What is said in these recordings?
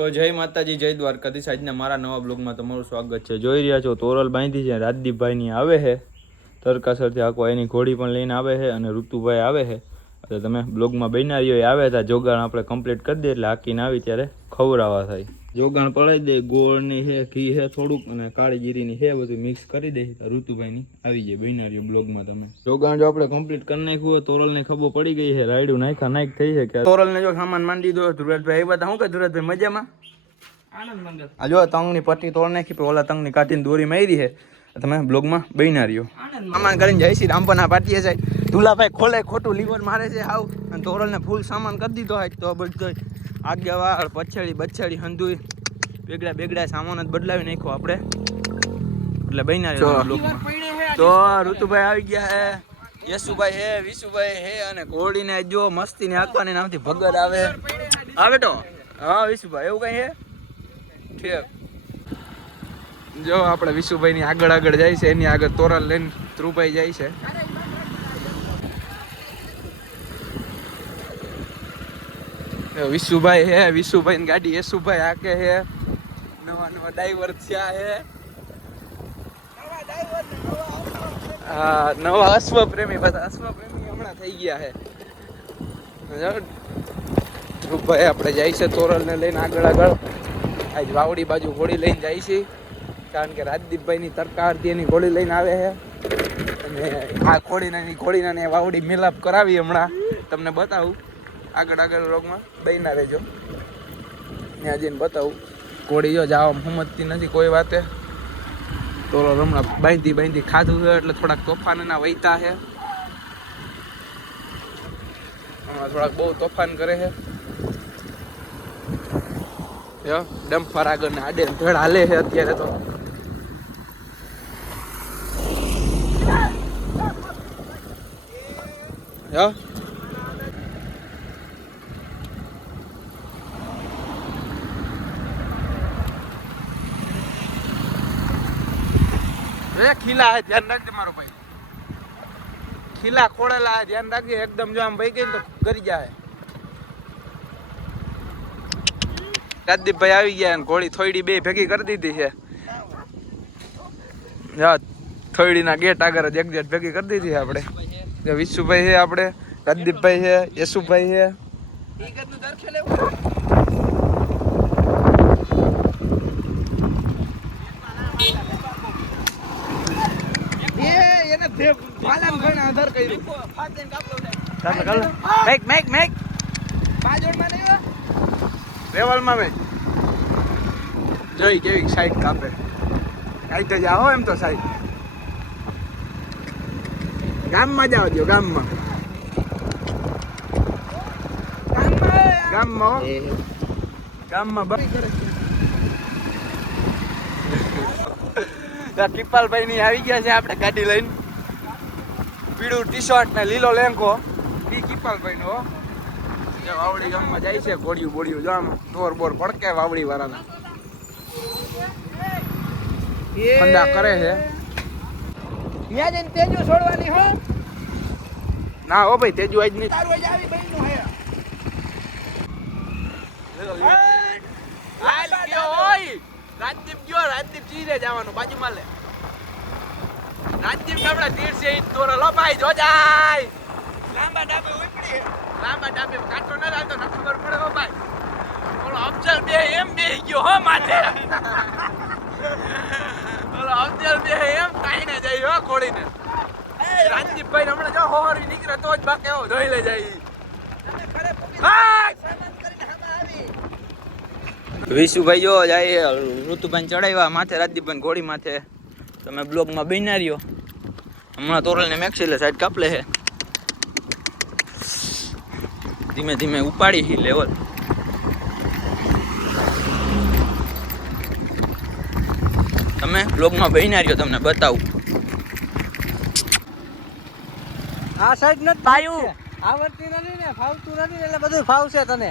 તો જય માતાજી, જય દ્વારકાધીશ. આજના મારા નવા બ્લોગમાં તમારું સ્વાગત છે. જોઈ રહ્યા છો, તોરલ બાંધી છે, રાજદીપભાઈની આવે છે. તરકાસરથી આખો એની ઘોડી પણ લઈને આવે છે અને ઋતુભાઈ આવે છે. એટલે તમે બ્લોગમાં બન્યા રહ્યો હતા જોગાણ આપણે કમ્પ્લીટ કરી દઈએ એટલે હાકીને આવી ત્યારે ખવડાવવા થાય. જોગાણ પડાવી દે ગોળની છે ઘી છે થોડુંક અને કાળી જીરીની છે બધું મિક્સ કરી દે. તો ઋતુભાઈની આવી જાય બન્યા બ્લોગ બ્લોગમાં તમે. જોગાણ જો આપણે કમ્પ્લીટ કરી નાખ્યું હોય તોરલને ખબર પડી ગઈ છે રાયડું નાખા નાખ થઈ છે કે તોરલને જો સામાન માંડી દો ધુરતભાઈ એ બધા શું કે ધુરતભાઈ મજામાં? આનંદ મંગલ આ જો તંગની પટ્ટી તોડ નાખી પણ ઓલા તંગની કાઢીને દોરી મારી છે. તમે બ્લોગમાં આનંદ સામાન કરીને જાય છે રામપરના પાટીએ જાય ધુલાભાઈ ખોલે ખોટું લીવર મારે છે હાવ અને તોરલને ફૂલ સામાન કરી દીધો હોય તો બધો આગેવાળ પછેડી બછેડી હંધુઈ બેગડા બેગડા સામાન જ બદલાવી નાખ્યો આપણે. એટલે બન્યા તો ઋતુભાઈ આવી ગયા હે. યશુભાઈ હે વિશુભાઈ હે અને ઘોડીને જો મસ્તીને હાંકવાની નામથી ભગત આવે. આવે તો? હા વિશુભાઈ એવું કઈ હે? ઠીક. જો આપણે વિશુભાઈ ની આગળ આગળ જાય છે એની આગળ તોરણ લઈને ધ્રુવભાઈ જાય છે. વિશુભાઈ હે વિશુભાઈ ની ગાડી યશુભાઈ આકે હે. નવા નવા ડ્રાઈવર થયા હે. હા, નવા અશ્વ પ્રેમી બધા અશ્વ પ્રેમી હમણાં થઈ ગયા હે. ધ્રુવભાઈ, આપણે જાય છે તોરલ ને લઈને આગળ આગળ. આજ વાવડી બાજુ ઘોડી લઈને જાય છે. કારણ કે રાજદીપભાઈ ની તરકા આરતી એની ઘોડી લઈને આવે છે અને આ ઘોડીના ની ઘોડીના ને વાવડી મિલાપ કરાવી હમણાં. તમને બતાવું. આગળ આગળ રોગમાં બહીના રહેજો. ત્યાં જઈને બતાવું. કોળી જો જવા હમતતી નથી, કોઈ વાતે. તો હમણાં બાંધી બાંધી ખાધું છે, એટલે થોડાક તોફાનના વૈતા છે. હમણાં થોડાક બહુ તોફાન કરે છે. ડમ્ફર આગળ ને આડે ભેળ હાલે છે અત્યારે તો. યો એ ખીલા હે, ધ્યાન રાખજે મારો ભાઈ. ખીલા ખોળેલા હે, ધ્યાન રાખજે, એકદમ જો આમ ભાઈ ગઈ તો ગરી જાય રાજદીપભાઈ આવી ગયા અને ઘોડી થોડી બે ભેગી કરી દીધી છે. થોડીના ગેટ આગળ જ એકજેટ ભેગી કરી દીધી છે આપણે. વિશુભાઈ છે આપણે, રાજદીપભાઈ છે, યશુભાઈ છે ઈગતનું દર ખેલે એ ધે પાલન ઘણા આધાર કર્યું. કાપલો ચાલો. મેક મેક મેક. બાજોડ નહીં વેવાલમાં મેં. જોઈ કેવી સાઈડ કાપે. સાઈડ તો જાઓ એમ તો સાઈડ. ગામમાં જાવ જો ગામમાં. ગામમાં. ગામમાં બ- આ કિપાલભાઈ ની આવી ગયા છે આપણે ગાડી લઈને. પીળું ટી શર્ટ ને લીલો લેંગો ઈ કિપાલભાઈ નો વાવડી ગામમાં જાય છે ઘોડિયું બોડિયું જો આમ દોર બોર પડકે વાવડી વાળાના. ધંધા કરે છે. ત્યાં જઈને તેજુ છોડવાની હો. ના હો ભાઈ તેજુ આજ નહીં. તારું આવી બહેનનું હે. હાલ ગયો હોય. રાજદીપ ગયો રાજદીપ ચીરે જવાનું બાજુમાં લે. રાજદીપ આપણા તીર છે ઈ તોરા લપાઈ જો જાય લાંબા ડાબે ઉપડી. લાંબા ડાબે કાંટો ન રાખતો ન ખબર પડે હો ભાઈ ઓલો અફજલ બે એમ બે ગયો હો માથે. ઓલો અફજલ બે એમ કાઈને જાય હો ખોડીને રાજદીપભાઈ ને હમણાં જો હોહરી નીકળે તો જ બાકી એવો ધોઈ લે જાય આવી. વિશુભાઈ જો જાય ઋતુભાઈ ચડાવ્યા માથે રાજદીપભાઈ ઘોડી માથે. તમે બ્લોગમાં બન્યા રહ્યો હમણાં તોરલને મેક્સી લે સાઈડ કાપલે છે ધીમે ધીમે ઉપાડી હી લેવલ તમે બ્લોગમાં બન્યા રહ્યો તમને બતાવું. આ સાઈડ નથી આવડતી નથી ને ફાવતું નથી એટલે બધું ફાવશે તને.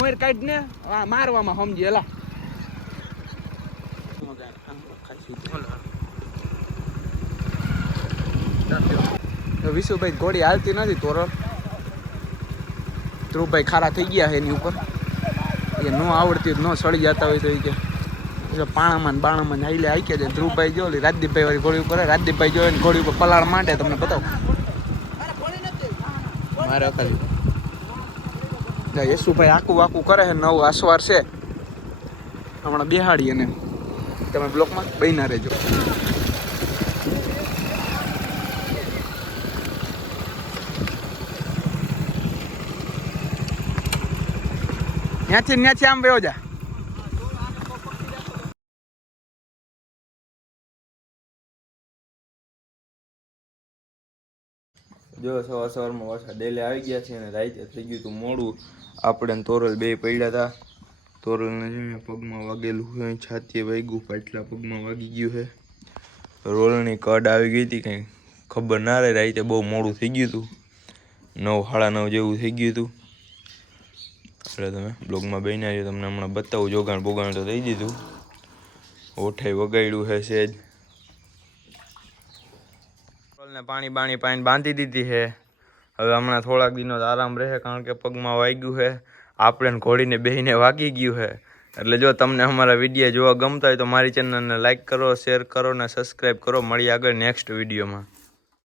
મોર કાઢ ને આ મારવામાં સમજી, એલા. વિશુભાઈ ઘોડી હાલતી નથી તોરણ. ધ્રુવભાઈ ખારા થઈ ગયા છે એની ઉપર. એ ન આવડતી ન સળી જતા હોય તો એ કે પાણામાં બાણામાં ને હાઈલે હાઈ કે છે ધ્રુવભાઈ જો રાજદીપભાઈ વાળી ઘોડી ઉપર, રાજદીપભાઈ જોઈ ને ઘોડી ઉપર પલાળ માંડે તમને બતાવો. મારે અકાલી. યશુભાઈ આકું આકું કરે છે, નવું આસવાર છે. હમણાં બેહાડી અને તમે બ્લોકમાં બહીના રહેજો. ત્યાંથી ત્યાંથી આમ વયો જા. જો સવાર સવારમાં વરસાદ ડેલે આવી ગયા છે અને રાતે થઈ ગયું હતું મોડું. આપણે તોરલ બે પડ્યા હતા તોરલને છે ને પગમાં વાગેલું છે. છાતીએ વાગ્યું પાટલા પગમાં વાગી ગયું છે. રોલની કડ આવી ગઈ હતી, કંઈ ખબર ના રહે. રાઈતે બહુ મોડું થઈ ગયું હતું નવ, સાડા નવ જેવું થઈ ગયું હતું એટલે તમે બ્લોગમાં બેને આવ્યો તમને હમણાં બતાવું. જોગાણ બોગાણ તો થઈ દીધું ઓઠે વગાડ્યું છે સેજ. ને પાણી બાણી પાણી બાંધી દીધી છે હવે હમણાં થોડાક દિનો આરામ રહે, કારણ કે પગમાં વાગ્યું છે આપણે ઘોડીને બેહીને વાગી ગયું છે એટલે જો તમને અમારા વીડિયો જોવા ગમતા હોય તો મારી ચેનલને લાઇક કરો શેર કરો ને સબસ્ક્રાઈબ કરો. મળીએ આગળ નેક્સ્ટ વિડીયોમાં.